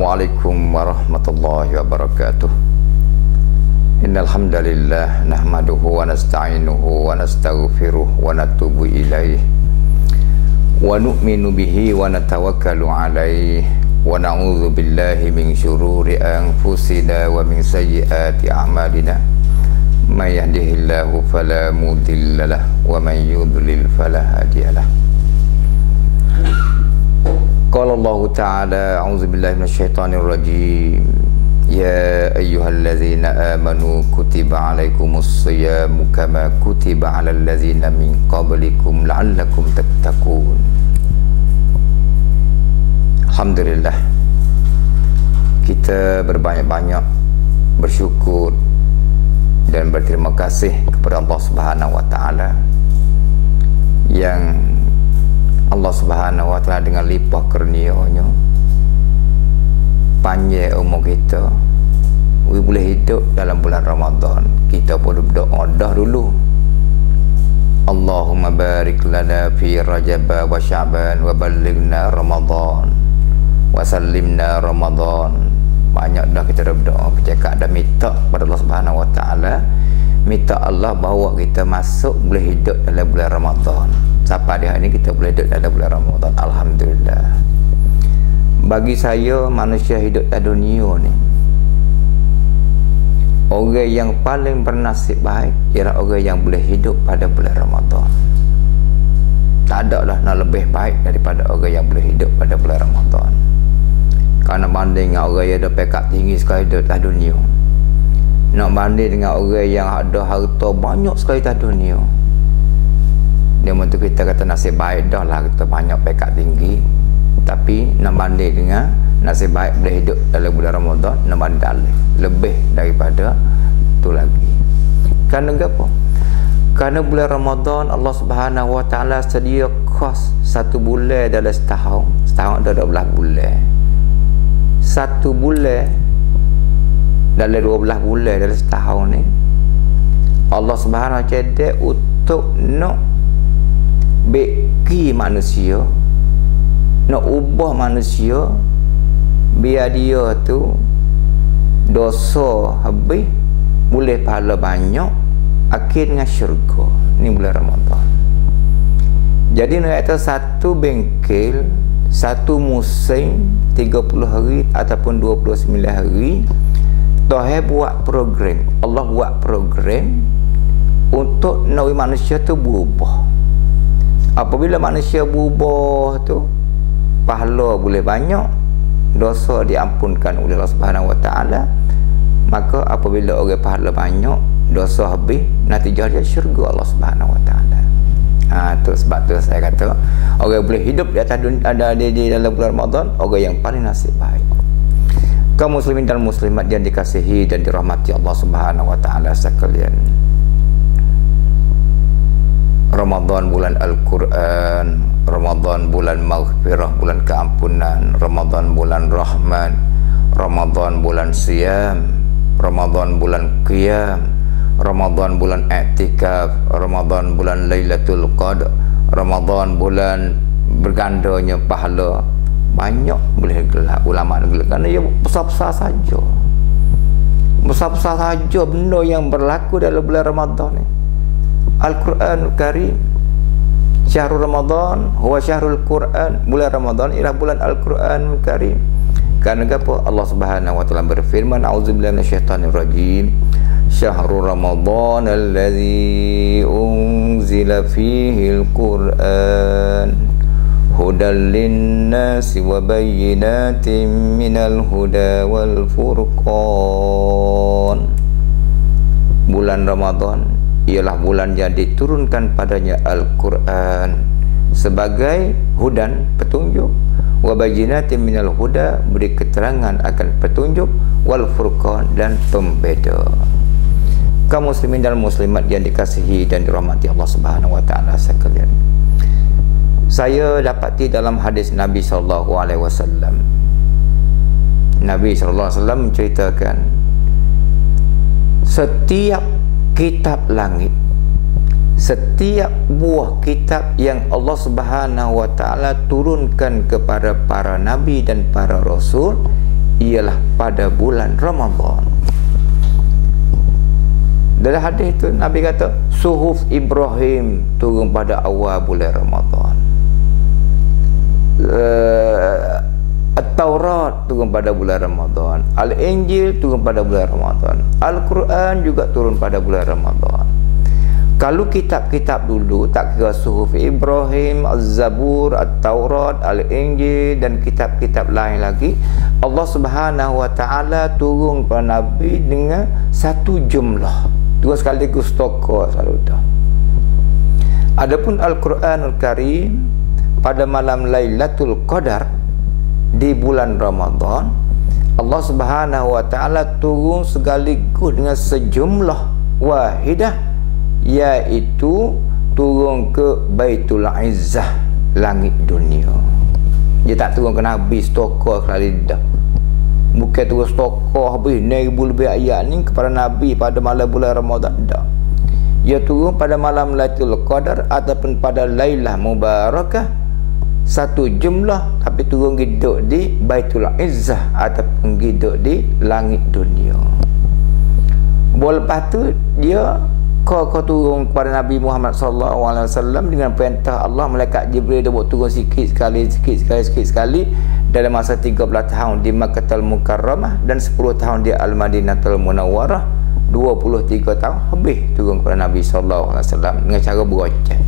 Assalamualaikum warahmatullahi wabarakatuh. Innal hamdalillah nahmaduhu wa nasta'inuhu wa nastaghfiruh wa natubu ilaih wa nu'minu bihi wa natawakkalu alaih wa na'udzu billahi min syururi anfusina wa min sayyiati a'malina may yahdihillahu fala mudhillalah wa may yudlil fala hadiyalah. Qala Allah Ta'ala, a'udzu billahi minasyaitonir rajim. Ya ayyuhallazina amanu kutiba 'alaikumus shiyamu kama kutiba 'alal ladzina min qablikum la'allakum tattaqun. Alhamdulillah, kita berbanyak-banyak bersyukur dan berterima kasih kepada Allah Subhanahu wa taala yang Allah Subhanahu wa taala dengan limpah kurnia-Nya panjang umur kita, boleh hidup dalam bulan Ramadan. Kita pun berdoa dah dulu, Allahumma barik lana fi Rajab wa Sya'ban wa ballighna Ramadan wa sallimna Ramadan. Banyak dah kita berdoa, bercakap dah minta pada Allah Subhanahu wa taala, minta Allah bawa kita masuk boleh hidup dalam bulan Ramadan. Sampai hari ini kita boleh hidup dalam bulan Ramadan. Alhamdulillah. Bagi saya, manusia hidup di dunia ni, orang yang paling bernasib baik ialah orang yang boleh hidup pada bulan Ramadan. Tak ada lah nak lebih baik daripada orang yang boleh hidup pada bulan Ramadan. Kerana banding dengan orang yang ada pekat tinggi sekali hidup di dunia, nak banding dengan orang yang ada harta banyak sekali di dunia, dia untuk kita kata nasib baik dah lah, kita banyak pekat tinggi. Tapi nak banding dengan nasib baik boleh hidup dalam bulan Ramadan, nak banding dalih lebih daripada tu lagi. Kerana apa? Kerana bulan Ramadan Allah Subhanahu wa taala sedia kos satu bulan dalam setahun. Setahun ada 12 bulan. Satu bulan dalam 12 bulan dalam setahun ni, Allah Subhanahu wa taala untuk nak beki manusia, nak ubah manusia biar dia tu dosa habis, boleh pahala banyak, akhir dengan syurga. Ni bulan Ramadan. Jadi nak kata satu bengkel, satu musim 30 hari ataupun 29 hari, Tuhan buat program, Allah buat program untuk nak manusia tu berubah. Apabila manusia berubah tu, pahala boleh banyak, dosa diampunkan oleh Allah Subhanahu wa taala. Maka apabila orang pahala banyak, dosa habis, natijah dia syurga Allah Subhanahu wa taala. Tu sebab tu saya kata orang boleh hidup di atas dunia, di dalam bulan Ramadan, orang yang paling nasib baik. Kaum muslimin dan muslimat yang dikasihi dan dirahmati Allah Subhanahu wa taala sekalian, Ramadan bulan Al-Quran, Ramadan bulan maghfirah, bulan keampunan, Ramadan bulan rahmat, Ramadan bulan siyam, Ramadan bulan qiyam, Ramadan bulan i'tikaf, Ramadan bulan Lailatul Qadar, Ramadan bulan bergandanya pahala. Banyak boleh gelar ulama gelar, kerana ia besar-besar saja. Besar-besar saja benda yang berlaku dalam bulan Ramadan ni. Al-Quranul Karim, Syahrul Ramadan huwa syahrul Quran, bulan Ramadan ialah bulan Al-Quranul Karim. Kerana apa? Allah Subhanahu wa taala berfirman, a'udzubillahi minasyaitonir rajim, syahrul Ramadan allazi unzila fihi al-Quran hudan lin-nasi wa bayyinatin minal huda wal furqan. Bulan Ramadan ialah bulan yang diturunkan padanya Al-Quran sebagai hudan, petunjuk, wa bayyinatin minal huda, beri keterangan akan petunjuk, wal furqan, dan pembeda. Kaum muslimin dan muslimat yang dikasihi dan dirahmati Allah Subhanahu wa taala sekalian, saya dapati dalam hadis Nabi sallallahu alaihi wasallam, Nabi sallallahu alaihi wasallam menceritakan setiap kitab langit, setiap buah kitab yang Allah Subhanahu wa taala turunkan kepada para nabi dan para rasul, ialah pada bulan Ramadan. Dalam hadis itu Nabi kata suhuf Ibrahim turun pada awal bulan Ramadan. At-Taurat turun pada bulan Ramadan. Al-Injil turun pada bulan Ramadan. Al-Quran juga turun pada bulan Ramadan. Kalau kitab-kitab dulu tak kira suhuf Ibrahim, Az-Zabur, At-Taurat, Al-Injil dan kitab-kitab lain lagi, Allah Subhanahu wa taala turun kepada Nabi dengan satu jumlah. Dua sekaligus tokoh selalu dah. Adapun Al-Quranul Karim pada malam Lailatul Qadar di bulan Ramadan, Allah Subhanahu wa taala turun sekaligus dengan sejumlah wahidah, iaitu turun ke Baitul Izzah, langit dunia. Dia tak turun ke Nabi stokoh kali dah. Bukan turun stokoh habis 1000 lebih ayat ni kepada Nabi pada malam bulan Ramadan dah. Dia turun pada malam Lailatul Qadar ataupun pada Lailah Mubarakah, satu jumlah, tapi turun hidup di Baitul Izzah ataupun hidup di langit dunia. Lepas tu dia kau turun kepada Nabi Muhammad SAW dengan perintah Allah. Malaikat Jibril dia buat turun sikit sekali dalam masa 13 tahun di Makkahul Mukarramah dan 10 tahun di Al-Madinatul Munawwarah. 23 tahun habis turun kepada Nabi SAW dengan cara beroceh.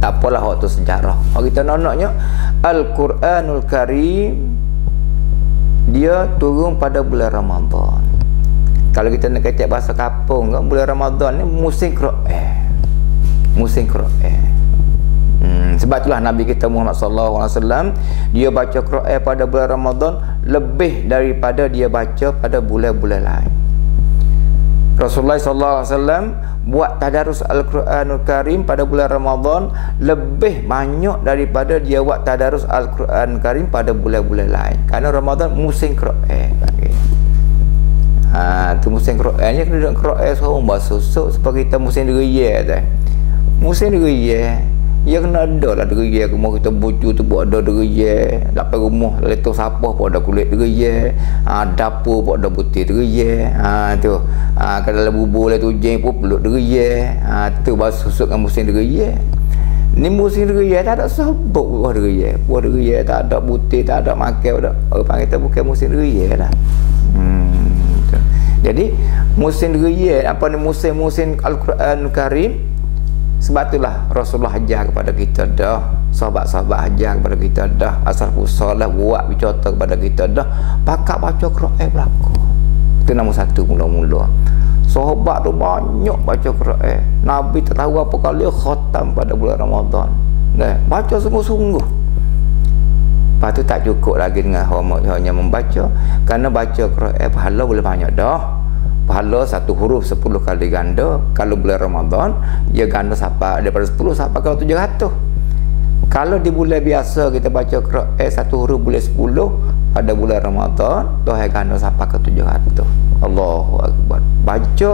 Tak apalah waktu sejarah. Kalau kita nonaknya Al-Quranul Karim dia turun pada bulan Ramadan. Kalau kita nak kata bahasa kampung kan, bulan Ramadan ni musim Quran. Musim Quran. Sebab itulah Nabi kita Muhammad SAW dia baca Quran pada bulan Ramadan lebih daripada dia baca pada bulan-bulan lain. Rasulullah SAW buat tadarus Al-Quranul Karim pada bulan Ramadan lebih banyak daripada dia buat tadarus Al-Quranul Karim pada bulan-bulan lain. Kerana Ramadan musim Quran. Tu musim Quran ni kena duduk Quran seorang bersusuk seperti kita musim deraya tu. Musim deraya dia kena ada lah deraya. Rumah kita bucu tu buat ada deraya. Lapan rumah letak sapah pun ada kulit deraya. Dapur pun ada putih deraya. Tu. Kalau dalam bubur letak ujung pun peluk deraya. Tu bersusuk dengan musim deraya. Ni musim deraya tak ada sabuk buah deraya. Buah deraya tak ada putih, tak ada makan dah. Orang kita bukan musim deraya lah. Jadi musim deraya apa ni musim Al-Quran Karim. Sebab itulah Rasulullah ajar kepada kita dah, sahabat-sahabat ajar kepada kita dah, asal usahalah buat bicara kepada kita dah, pakak baca Quran berlaku. Itu nombor satu mula-mula. Sahabat tu banyak baca Quran. Nabi tak tahu apa kali khatam pada bulan Ramadan. Baca sungguh-sungguh. Lepas tu tak cukup lagi dengan hanya membaca. Kerana baca Quran pahala boleh banyak dah. Pahala satu huruf 10 kali ganda. Kalau bulan Ramadan dia ganda sampai daripada 10 sampai ke 700. Kalau di bulan biasa kita baca Quran satu huruf boleh 10, pada bulan Ramadan Tuhan ganda sampai ke 700. Allahu Akbar. Baca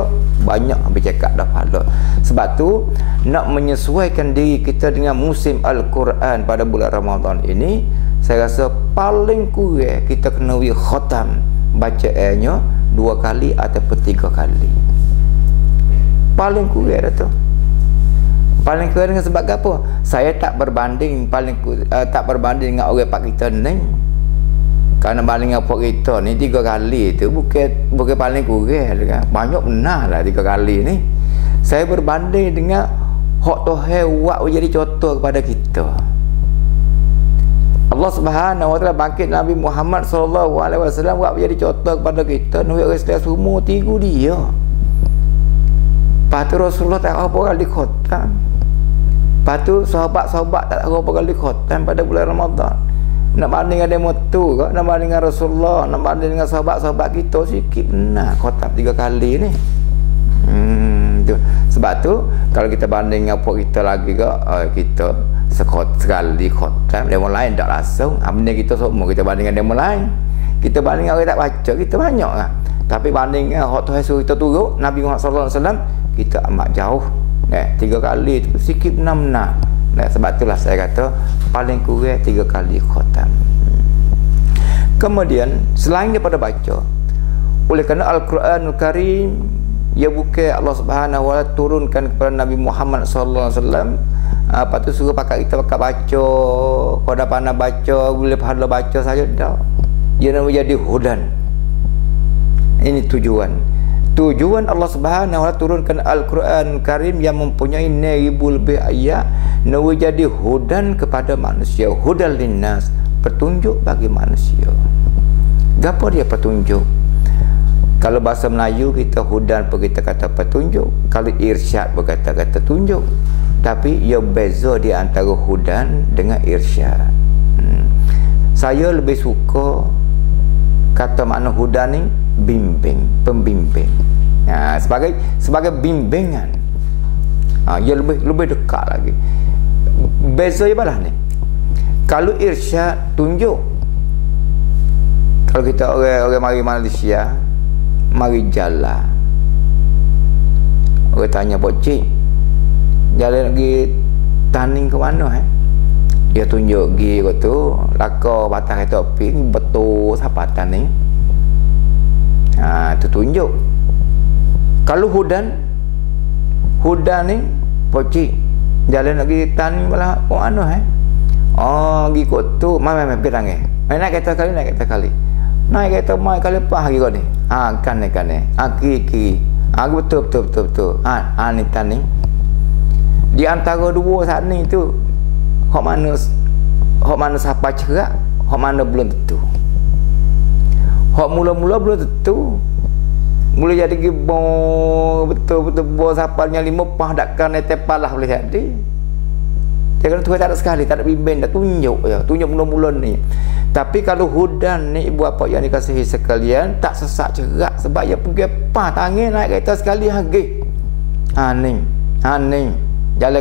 banyak habis cakap dah pahala. Sebab tu nak menyesuaikan diri kita dengan musim Al-Quran pada bulan Ramadan ini, saya rasa paling kurang kita kena khatam bacaannya 2 kali ataupun 3 kali. Paling kurang dah tu. Paling kurang dengan sebab apa? Saya tak berbanding tak berbanding dengan orang pak kita ni. Kerana banding dengan pak kita ni 3 kali tu bukan paling kurang kan. Banyak benar lah 3 kali ni. Saya berbanding dengan hak Tuhan buat jadi contoh kepada kita. Allah Subhanahu wa taala bangkit Nabi Muhammad SAW buat menjadi contoh kepada kita. Nabi Islam semua tiru dia. Lepas tu Rasulullah tak apa kali khatam. Lepas tu sahabat-sahabat tak apa kali khatam pada bulan Ramadan. Nak banding dengan demo tu ke? Nak banding dengan Rasulullah, nak banding dengan sahabat-sahabat kita sikit benar khatam 3 kali ni. Tu. Sebab tu kalau kita banding dengan apa kita lagi ke, kita sekali khatam, demo lain tak langsung. Benda kita semua kita banding dengan demo lain. Kita banding orang tak baca kita banyak lah. Tapi banding dengan hak Tuhan suruh kita turut Nabi Muhammad SAW, kita amat jauh. 3 kali tu sikit benar-benar. Sebab itulah saya kata paling kurang 3 kali khatam. Kemudian selain daripada baca, oleh kerana Al-Quranul Karim ia bukan Allah Subhanahu wa taala turunkan kepada Nabi Muhammad sallallahu alaihi wasallam, lepas tu suruh pakai kita pakai baca, kau dah pandai baca, boleh pahala baca saja dah. Ia nak menjadi hudan. Ini tujuan. Tujuan Allah Subhanahu wa taala turunkan Al-Quran Karim yang mempunyai 1000 lebih ayat nak jadi hudan kepada manusia, hudan linnas, petunjuk bagi manusia. Gapo dia petunjuk? Kalau bahasa Melayu kita hudan pun kita kata petunjuk, kalau irsyad pun kata tunjuk. Tapi ia beza di antara hudan dengan irsyad. Saya lebih suka kata makna hudan ni bimbing, pembimbing. Sebagai bimbingan. Ia lebih dekat lagi. Beza dia balah ni. Kalau irsyad tunjuk. Kalau kita orang mari Malaysia, mari jalan. Orang tanya Pak Cik, jalan pergi Taning ke mana Dia tunjuk pergi kot tu, laka batang kereta api betul siapa Taning. Tu tunjuk. Kalau hudan ni Pak Cik, jalan pergi Taning malah ke mana pergi kot tu, mai pergi tangan. Naik kereta kali. Naik kereta mai kali lepas hari kau ni. Kan kiri. Betul. Ni Taning. Di antara dua saat ni tu, hak mana siapa cerak, hak mana belum tentu. Hak mula-mula belum tentu. Mula jadi gibong betul-betul bos siapanya 5 pah dakkan tepalah boleh jadi. Jangan Tuhan tak ada sekali, tak ada bimbing, tak tunjuk je. Tunjuk mula-mula ni. Tapi kalau hudan ni ibu bapa yang dikasihi sekalian, tak sesak cerak sebab dia pergi pah tangan naik kereta sekali harga. Ni. Jalan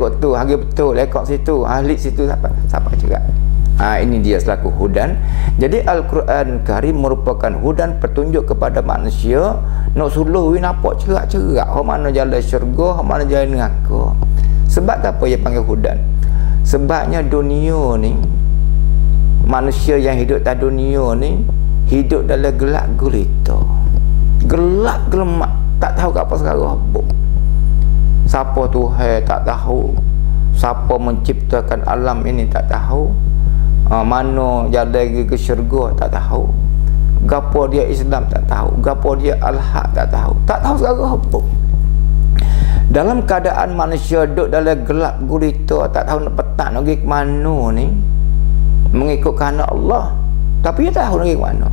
kot tu, harga betul, lekok situ, ahli situ siapa cerak. Ini dia selaku hudan. Jadi Al-Quran Karim merupakan hudan petunjuk kepada manusia nak suluh nampak cerak-cerak hak mana jalan syurga, hak mana jalan neraka. Sebab apa dia panggil hudan? Sebabnya dunia ni, manusia yang hidup di dunia ni hidup dalam gelap gulita. Gelap gelemak, tak tahu apa sekarang apa. Siapa Tuhan tak tahu. Siapa menciptakan alam ini tak tahu. Mana jalan ke syurga tak tahu. Gapo dia Islam tak tahu. Gapo dia Al-Haq tak tahu. Tak tahu sekarang apa. Dalam keadaan manusia duduk dalam gelap gulita, tak tahu nak petang nak pergi ke mana ni, mengikut kehendak Allah, tapi dia tahu nak pergi ke mana.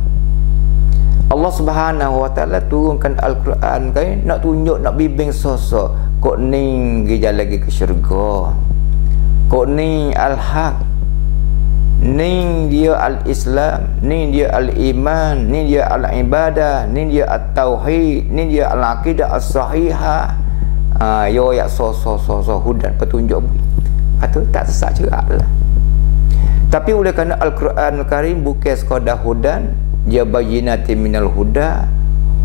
Allah Subhanahu wa taala turunkan Al-Quran kan nak tunjuk, nak bimbing sosok. Kok ni pergi jalan lagi ke syurga. Kok ni Al-Haq. Ni dia Al-Islam, ni dia Al-Iman, ni dia Al-Ibadah, ni dia At-Tauhid, ni dia Al-Aqidah As-Sahihah. Yo ya so hudan petunjuk. Itu tak sesak cerak lah. Tapi oleh kerana Al-Quran Al-Karim bukan sekadar hudan, dia bayyinatin minal huda.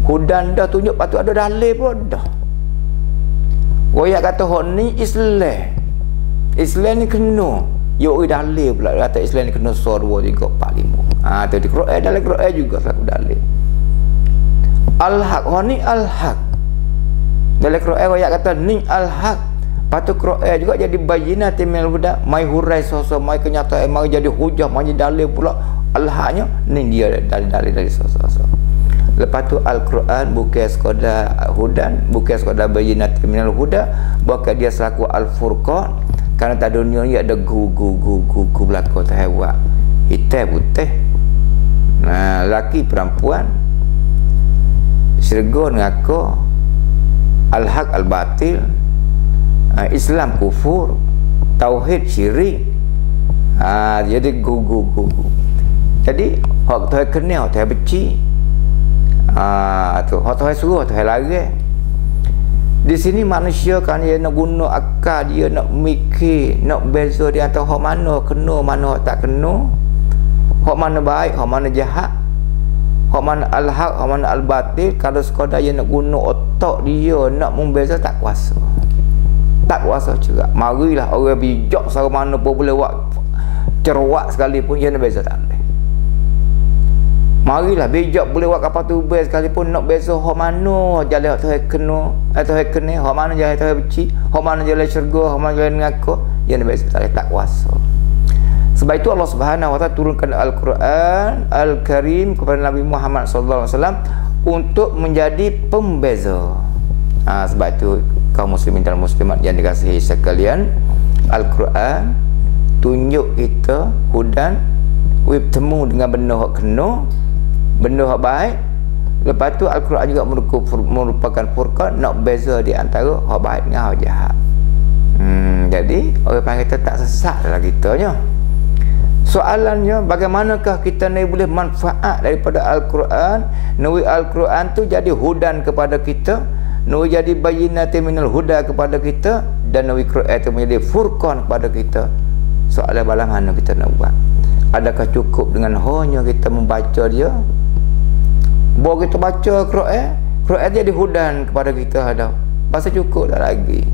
Hudan dah tunjuk, patut ada dalil pun dah. Royak kata hok ni Islam. Islam ni kena. Yo dalil pula kata Islam ni kena 1 2 3 4 5. Tu di Quran, dalam Quran juga selaku dalil. Al-Haq, hok ni Al-Haq. Dalam Quran royak kata ni Al-Haq. Patut Quran juga jadi bayyinatin minal huda, mai hurai sosok, mai kenyataan, mai jadi hujah, mai dalil pula. Al-Haqnya ni dia dalil dari sosok. Lepas tu Al-Quran bukan sekadar hudan, bukan sekadar bayyinatin minal huda, bahkan dia selaku Al-Furqan. Kerana tak dunia ni ada gu belakang terhewak. Hitam putih. Lelaki perempuan. Syurga neraka. Al-Haq al-Batil. Islam kufur. Tauhid syirik. Jadi gu. Jadi hak Tuhan kena, hak Tuhan benci. Hak Tuhan suruh, Tuhan larang. Di sini manusia kan dia nak guna akal, dia nak mikir, nak beza di antara hak mana kena, mana tak kena, hak mana baik, hak mana jahat, hak mana Al-Haq, hak mana Al-Batil. Kalau sekadar dia nak guna otak dia nak membeza, tak kuasa. Tak kuasa juga. Marilah orang bijak secara mana pun boleh buat cerewak sekalipun dia nak beza tak boleh. Marilah bijak boleh buat kapal tubel sekalipun nak beza hak mana jalan hak Tuhan kena atau hak kena, hak mana jalan Tuhan benci, hak mana jalan syurga, hak mana jalan neraka, yang beza tak kuasa. Sebab itu Allah Subhanahu wa taala turunkan Al-Quran Al-Karim kepada Nabi Muhammad sallallahu alaihi wasallam untuk menjadi pembeza. Sebab itu kaum muslimin dan muslimat yang dikasihi sekalian, Al-Quran tunjuk kita hudan, bertemu dengan benda hak kena, benda hak baik. Lepas tu Al-Quran juga merupakan furqan, nak beza di antara hak baik dengan hak jahat. Jadi orang panggil kita tak sesat dalam kitanya. Soalannya, bagaimanakah kita ni boleh manfaat daripada Al-Quran? Nawi Al-Quran tu jadi hudan kepada kita, nawi jadi bayyinatin minal huda kepada kita, dan nawi Quran itu menjadi furqan kepada kita. Soalan bala mana kita nak buat? Adakah cukup dengan hanya kita membaca dia? Bawa kita baca Quran, Quran jadi hudan kepada kita ada. Masa cukup tak lagi?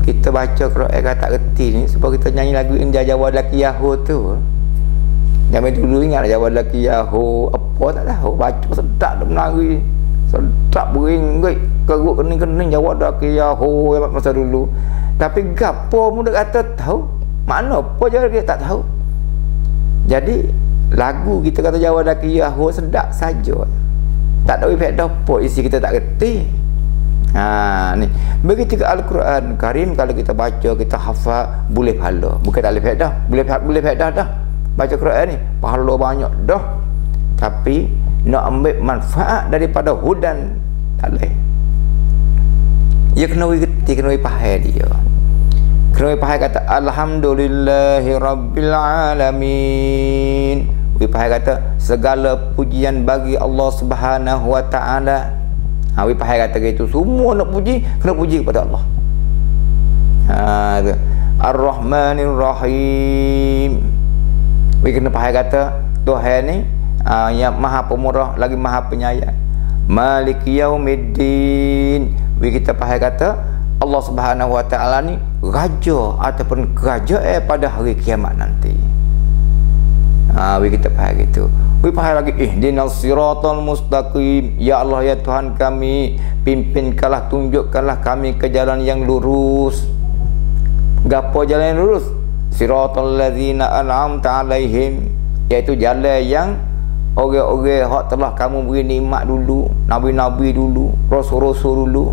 Kita baca Quran kan tak reti ni, sebab kita nyanyi lagu India Jawa laki Yahoo tu. Zaman dulu ingat Jawa laki Yahoo apa tak tahu, baca sedap dah menari, sedap beringgit, keruk kening-kening Jawa laki Yahoo masa dulu. Tapi gapo muda kata tahu, mana apa je dia tak tahu. Jadi lagu kita kata Jawa laki Yahoo sedap saja, tak ada faedah apa, isi kita tak reti. Ni begitu ke Al-Quran Karim, kalau kita baca, kita hafal, boleh pahala, bukan tak boleh faedah, boleh faedah dah. Baca Quran ni pahala banyak dah, tapi nak ambil manfaat daripada hudan tak boleh. Dia kena reti, kena faham dia. Kena faham kata alhamdulillahi rabbil alamin. Faham kata segala pujian bagi Allah Subhanahu wa taala. Wi faham kata gitu, semua nak puji, kena puji kepada Allah. Ar-Rahmanir Rahim. Wi kena faham kata Tuhan ni yang Maha Pemurah lagi Maha Penyayang. Maliki Yaumiddin. Wi kita faham kata Allah Subhanahu wa taala ni raja ataupun kerajaan pada hari kiamat nanti. Wi kita faham gitu. Wi faham lagi ihdinas siratal mustaqim. Ya Allah ya Tuhan kami, pimpinkanlah, tunjukkanlah kami ke jalan yang lurus. Gapo jalan yang lurus? Siratal ladzina an'amta alaihim, iaitu jalan yang orang-orang hak telah kamu beri nikmat dulu, nabi-nabi dulu, rasul-rasul dulu.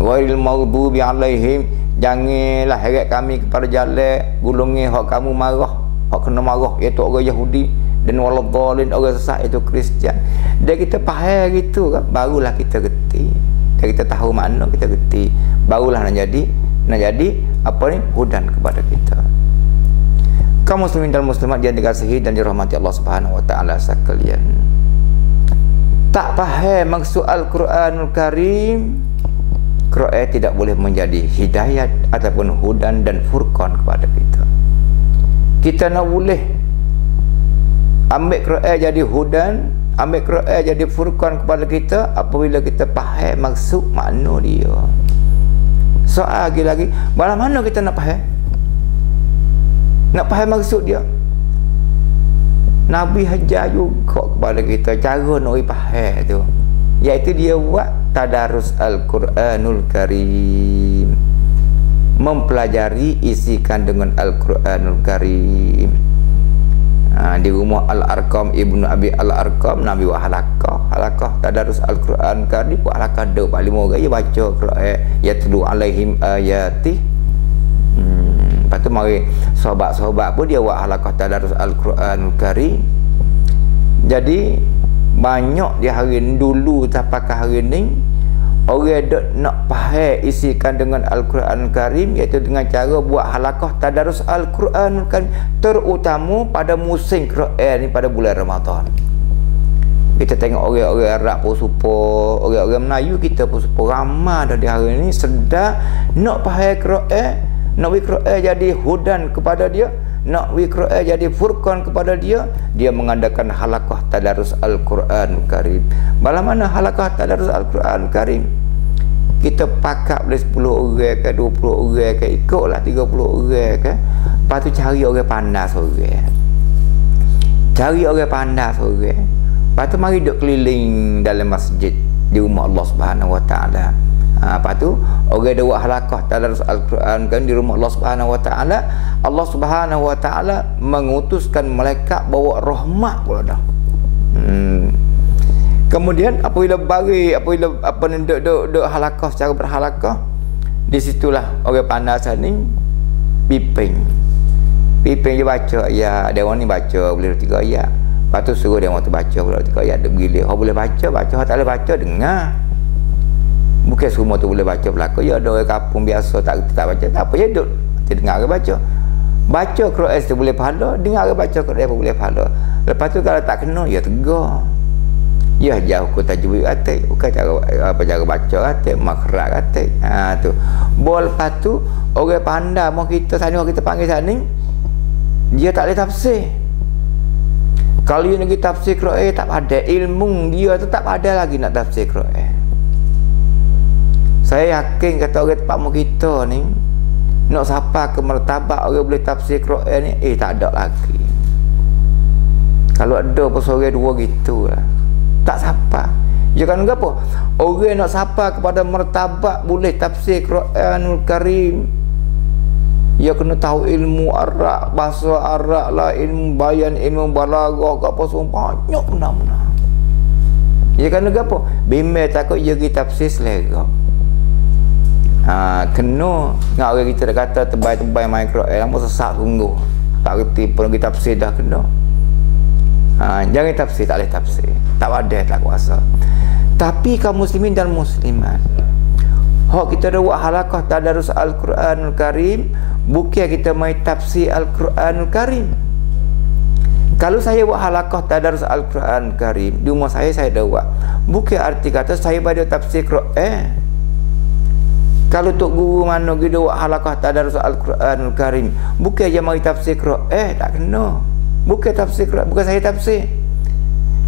Ghairil maghdubi alaihim, janganlah heret kami kepada jalan golongan hak kamu marah, hak kena marah, iaitu orang Yahudi, dan waladhdallin, orang sesat itu Kristian. Dan kita faham gitu kan, barulah kita reti. Dan kita tahu makna, kita reti, barulah nak jadi apa ni, hudan kepada kita. Kaum muslimin dan muslimat yang dikasihi dan dirahmati Allah Subhanahu wa taala sekalian, tak faham maksud Al-Quranul Karim, Quran tidak boleh menjadi hidayat ataupun hudan dan furqan kepada kita. Kita nak boleh ambil Quran jadi hudan, ambil Quran jadi furqan kepada kita apabila kita faham maksud makna dia. Soal lagi, bagaimana mana kita nak faham? Nak faham maksud dia. Nabi hajar juga kepada kita cara nak faham tu, iaitu dia buat tadarus Al-Quranul Karim, mempelajari isi kandungan Al-Quranul Karim. Di rumah Al-Arqam Ibnu Abi Al-Arqam, Nabi buat halakah tadarus Al-Quran Karim, buat halakah 25 orang dia baca Quran, yatlu alaihim ayati. Lepas tu mari sahabat-sahabat pun dia buat halakah tadarus Al-Quran Karim. Jadi banyak di hari ni dulu sampai ke hari ni orang dok nak faham isi kandungan Al-Quran Karim, iaitu dengan cara buat halakah tadarus Al-Quran Karim, terutama pada musim Quran ni pada bulan Ramadan. Kita tengok orang-orang Arab pun super, orang-orang Melayu kita pun super, ramai dah di hari ni sedar nak faham Quran, nak Quran jadi hudan kepada dia, nak Quran jadi furqan kepada dia. Dia mengadakan halakah tadarus Al-Quran Karim. Bagaimana halakah tadarus Al-Quran Karim? Kita pakat boleh 10 orang ke 20 orang ke, ikutlah 30 orang ke. Lepas tu cari orang panas orang. Cari orang pandai seorang. Lepas tu mari duduk keliling dalam masjid di rumah Allah Subhanahu Wa Taala. Lepas tu orang dia buat halaqah tadarus Al-Quran kan di rumah Allah Subhanahu Wa Taala. Allah Subhanahu Wa Taala mengutuskan malaikat bawa rahmat pula dah. Kemudian apabila duduk halaqah secara berhalaqah, di situlah orang pandai ni piping dia baca ya, dia orang ni baca boleh 3 ayat. Lepas tu suruh dia orang tu baca pula 3 ayat, dia gila. Orang boleh baca, orang tak boleh baca, dengar. Bukan semua tu boleh baca belaka. Ya ada orang kampung biasa tak baca, tak apa, ya duduk dia dengar dia baca. Baca Quran tu boleh pahala, dengar dia baca Quran pun boleh pahala. Lepas tu kalau tak kena, ya tegar. Ya jauh ku tajwid atik, bukan cara baca atik, makhraj atik. Tu. Lepas tu orang pandai mau kita sana, kita panggil sana, dia tak boleh tafsir. Kalau dia nak tafsir Quran tak ada ilmu, dia tu tak ada lagi nak tafsir Quran. Saya yakin kata orang tempat mu kita ni nak sampai ke martabat orang boleh tafsir Quran ni, tak ada lagi. Kalau ada pesorang 2 gitu lah, tak sampai. Ya kan apa? Orang nak sampai kepada martabat boleh tafsir Quranul Karim, dia kena tahu ilmu Arab, bahasa Arab lah, ilmu bayan, ilmu balaghah, apa semua banyak benar-benar. Ya kan apa? Bimbang takut dia pergi tafsir selera. Kena ngak orang kita dah kata tebal-tebal main Quran, lama sesak sungguh. Tak reti pun kita tafsir dah kena. Jangan tafsir, tak boleh tafsir. Tak ada, tak kuasa. Tapi kaum muslimin dan muslimat, hak kita ada buat halaqah tadarus Al-Quranul Karim, bukan kita mai tafsir Al-Quranul Karim. Kalau saya buat halaqah tadarus Al-Quranul Karim di rumah saya dah buat, bukan arti kata saya pada tafsir Quran. Kalau tok guru mana kita buat halaqah tadarus Al-Quranul Karim, bukan dia mari tafsir Quran, tak kena. Bukan tafsir Quran, bukan saya tafsir.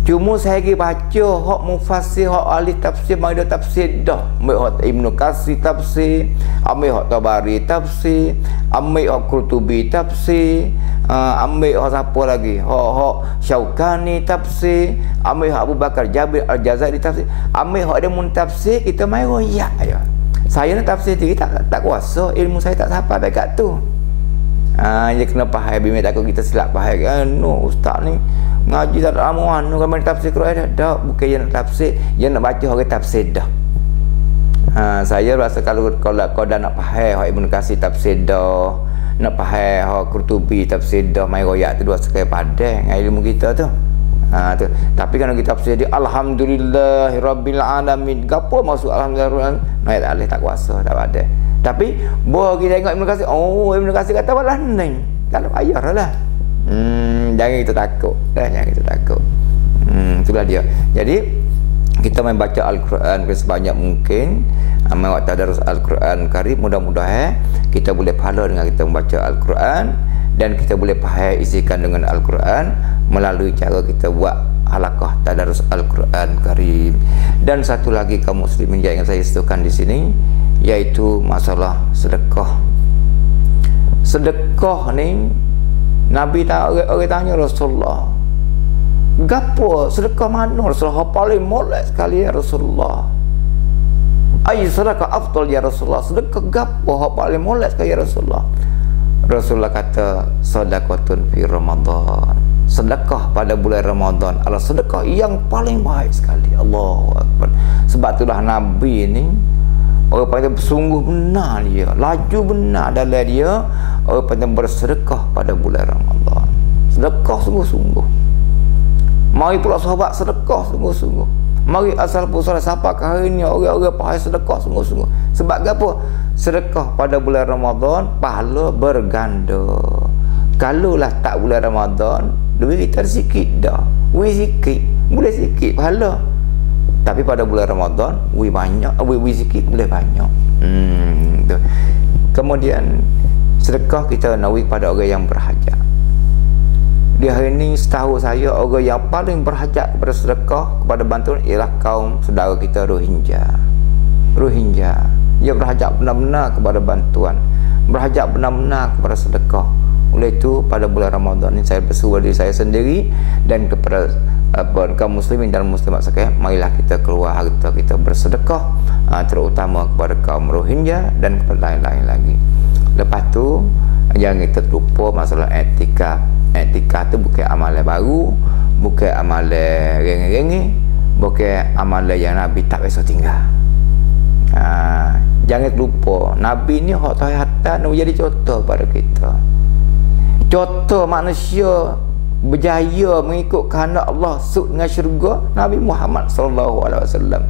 Cuma saya pergi baca hak mufassir, hak ahli tafsir, mari dia tafsir dah. Ambil hak Ibnu Katsir tafsir, ambil hak Tabari tafsir, ambil hak Qurtubi tafsir, ambil hak siapa lagi? Hak Syaukani tafsir, ambil hak Abu Bakar Jabir Al-Jazairi tafsir, ambil hak dia mun tafsir, kita mai royak aja. Saya nak tafsir diri tak kuasa, ilmu saya tak sampai dekat tu. Dia kena faham, bimbang takut kita silap faham. No, ustaz ni ngaji tak ada amuan, no kami tafsir Quran dah. Bukan dia nak tafsir, dia nak baca orang tafsir dah. Saya rasa kalau kau dah nak faham hak Ibnu Katsir tafsir dah, nak faham hak Qurtubi tafsir dah, mai royak tu dua sekali padang ilmu kita tu. Tu. Tapi kalau kita tafsir dia alhamdulillahirabbil alamin, gapo maksud alhamdulillah? Naik tak boleh, tak kuasa, tak ada. Tapi boleh kita tengok Ibnu Katsir, Ibnu Katsir kata balah ni, tak payah lah. Jangan kita takut, jangan kita takut. Itulah dia. Jadi kita main baca Al-Quran sebanyak mungkin, main tadarus Al-Quran Karim, mudah-mudahan kita boleh pahala dengan kita membaca Al-Quran, dan kita boleh faham isi kandungan Al-Quran melalui cara kita buat halaqah tadarus Al-Quran Karim. Dan satu lagi kaum muslimin yang ingin saya setukan di sini, yaitu masalah sedekah. Sedekah ni Nabi orang tanya Rasulullah, gapo sedekah mana Rasulullah? Paling molek sekali ya Rasulullah. Ai sedekah afdal ya Rasulullah. Sedekah gapo paling molek sekali ya Rasulullah? Rasulullah kata sedekatun fi Ramadan. Sedekah pada bulan Ramadan adalah sedekah yang paling baik sekali. Allahu Akbar. Sebab itulah Nabi ni orang paling bersungguh benar dia, laju benar dalam dia, orang paling bersedekah pada bulan Ramadan. Sedekah sungguh-sungguh. Mari pula sahabat sedekah sungguh-sungguh. Mari asal pusara siapa hari ni orang-orang pahal sedekah sungguh-sungguh. Sebab apa? Sedekah pada bulan Ramadan pahala berganda. Kalaulah tak bulan Ramadan, duit kita sikit dah. Duit sikit, boleh sikit pahala. Tapi pada bulan Ramadan, duit banyak, duit sikit boleh banyak. Tu. Kemudian sedekah kita nawi pada orang yang berhajat. Di hari ini setahu saya orang yang paling berhajat kepada sedekah, kepada bantuan ialah kaum saudara kita Rohingya. Dia berhajat benar-benar kepada bantuan, berhajat benar-benar kepada sedekah Oleh itu pada bulan Ramadan ini saya bersuara diri saya sendiri dan kepada kaum muslimin dan muslimat sekalian, marilah kita keluar harta kita bersedekah, terutama kepada kaum Rohingya dan kepada lain-lain lagi. Lepas tu jangan kita lupa masalah etika. Etika tu bukan amalan baru, bukan amalan rengeh-rengeh, bukan amalan yang Nabi tak biasa tinggal. Jangan lupa Nabi ni hak tahatan menjadi contoh pada kita. Contoh manusia berjaya mengikut kehendak Allah suk dengan syurga Nabi Muhammad sallallahu alaihi wasallam.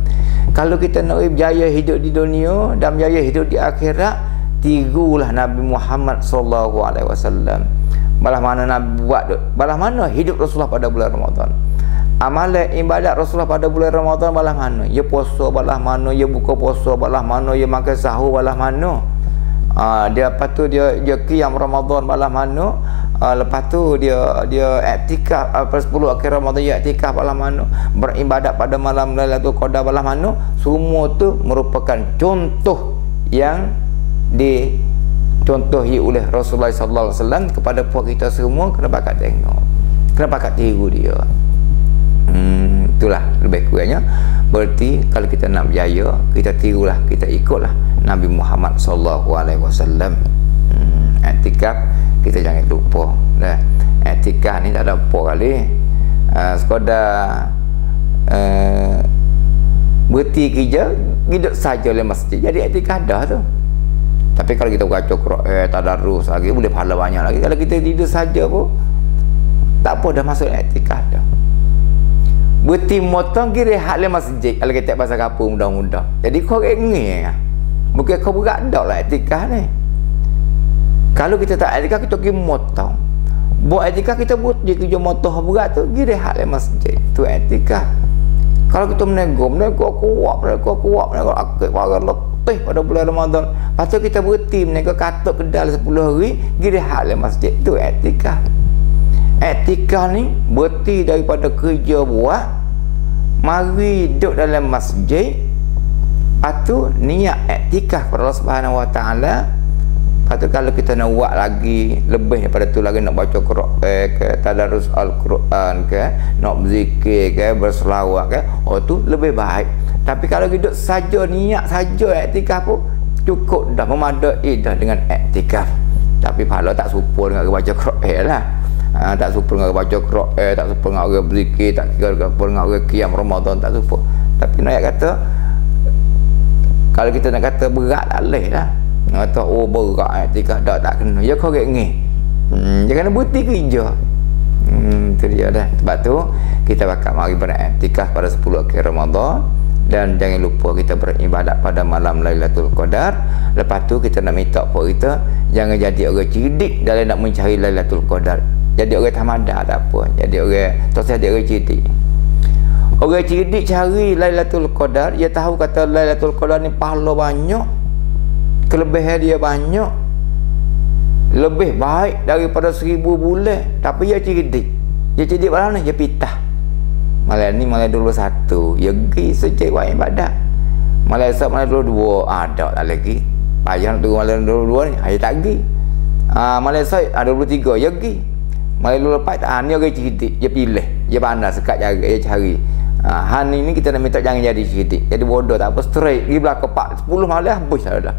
Kalau kita nak berjaya hidup di dunia dan berjaya hidup di akhirat, tirulah Nabi Muhammad sallallahu alaihi wasallam. Balah mana Nabi buat, balah mana hidup Rasulullah pada bulan Ramadan. Amalan ibadat Rasulullah pada bulan Ramadan balah mana? Ya puasa balah mana, ya buka puasa balah mana, ya makan sahur balah mana. Dia lepas tu dia qiyam Ramadan balah mana. Lepas tu dia iktikaf pada 10 akhir Ramadan, dia iktikaf balah mana, beribadat pada malam Lailatul Qadar balah mana. Semua tu merupakan contoh yang dicontohi oleh Rasulullah sallallahu alaihi wasallam kepada puak kita semua. Kena pakat tengok, kena pakat tiru dia. Itulah lebih kurangnya. Berarti kalau kita nak berjaya, kita tirulah, kita ikutlah Nabi Muhammad sallallahu alaihi wasallam. Iktikaf kita jangan lupa. Iktikaf ni tak ada apa kali. Sekadar berhenti kerja, hidup saja oleh masjid. Jadi iktikaf dah tu. Tapi kalau kita baca Quran, tadarus lagi, boleh pahala banyak lagi. Kalau kita tidur saja pun tak apa, dah masuk iktikaf dah. Berhenti motong kira hak le masjid. Kalau kita pasal kampung mudah-mudah. Jadi kau ngeh. Bukan kau berat dak lah iktikaf ni. Kalau kita tak iktikaf, kita pergi motong. Buat iktikaf kita buat je kerja motong berat tu, kira hak le masjid. Tu iktikaf. Kalau kita menego kuat akik para letih pada bulan Ramadan. Lepas tu kita berhenti menego katuk kedal 10 hari, kira hak le masjid. Tu iktikaf. Iktikaf ni berhenti daripada kerja buat, mari duduk dalam masjid. Lepas tu niat iktikaf kepada Allah Subhanahu Wa Taala. Lepas tu kalau kita nak buat lagi lebih daripada tu lagi, nak baca Quran ke, tadarus Al-Quran ke, nak berzikir ke, berselawat ke, tu lebih baik. Tapi kalau duduk saja niat saja iktikaf pun cukup dah, memadai dah dengan iktikaf. Tapi pahala tak serupa dengan baca Quran lah. Tak serupa dengan baca Quran, tak serupa dengan orang berzikir, tak serupa dengan orang qiyam Ramadan, tak serupa. Tapi nak kata, kalau kita nak kata berat tak boleh lah. Nak kata berat iktikaf tak kena. Ya kau ngeh. Jangan berhenti kerja. Itu dia dah. Sebab tu kita bakal mari beriktikaf pada 10 akhir Ramadan. Dan jangan lupa kita beribadat pada malam Lailatul Qadar. Lepas tu kita nak minta apa kita, jangan jadi orang cerdik dalam nak mencari Lailatul Qadar. Jadi orang tamada tak apa. Jadi orang tak jadi orang cerdik. Orang cerdik cari Lailatul Qadar, dia tahu kata Lailatul Qadar ni pahala banyak, kelebihan dia banyak, lebih baik daripada 1000 bulan. Tapi dia cerdik. Dia cerdik mana? Dia pitah. Malam ni malam 21, ya pergi sejak buat ibadat. Malam esok malam 22, ada tak lagi. Payah nak tunggu malam 22 ni, dia tak pergi. Malam esok ada 23, ya pergi. Malam 24 tak, ni orang cerdik. Dia pilih, dia pandai sekat jaga, dia cari. Hari ni kita nak minta jangan jadi cerdik. Jadi bodoh tak apa, straight pergi belakang 10 malam habis dah.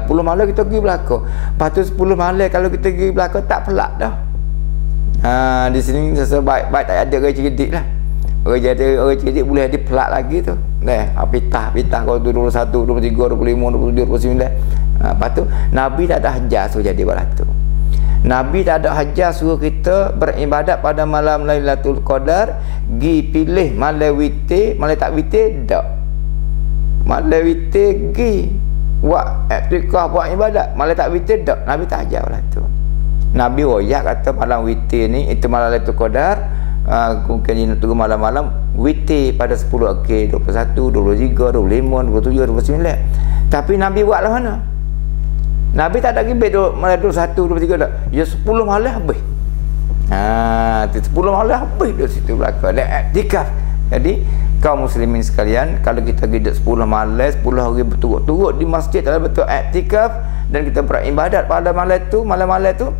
10 malam kita pergi belakang. Lepas tu 10 malam kalau kita pergi belakang tak pelak dah. Di sini sebaik-baik tak ada orang cerdik lah. Orang cerdik boleh ada pelak lagi tu. Pitah kau tu 21, 23, 25, 27, 29. Lepas tu Nabi tak ada hajar suruh jadi beratur. Nabi tak ada hajar suruh kita beribadat pada malam Lailatul Qadar, gi pilih malam witir, malam tak witir tak. Malam witir gi buat iktikaf, buat ibadat, malam tak witir tak. Nabi tak ajar beratur. Nabi royak kata malam witir ni itu malam Lailatul Qadar, mungkin ni tunggu malam-malam witir pada 10 akhir, 21, 23, 25, 27, 29. Tapi Nabi buatlah mana? Nabi tak ada gibet malam 21, 23 tak. Ya 10 malam habis. 10 malam habis di situ belakang. Ada iktikaf. Jadi kaum muslimin sekalian, kalau kita hidup 10 malam, 10 hari berturut-turut di masjid dalam bentuk iktikaf dan kita beribadat pada malam itu, malam-malam itu,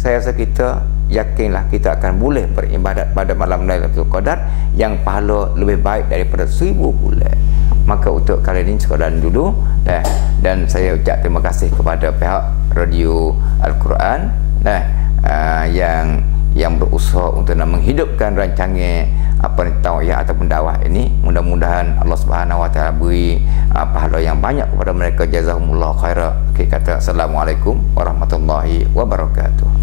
saya rasa kita yakinlah kita akan boleh beribadat pada malam Lailatul Qadar yang pahala lebih baik daripada 1000 bulan. Maka untuk kali ini sekadar dulu, dan saya ucap terima kasih kepada pihak Radio Al-Quran yang berusaha untuk menghidupkan rancangan tauhid ataupun dakwah ini. Mudah-mudahan Allah Subhanahu Wa Taala beri pahala yang banyak kepada mereka. Jazakumullah khairan. Kita kata assalamualaikum warahmatullahi wabarakatuh.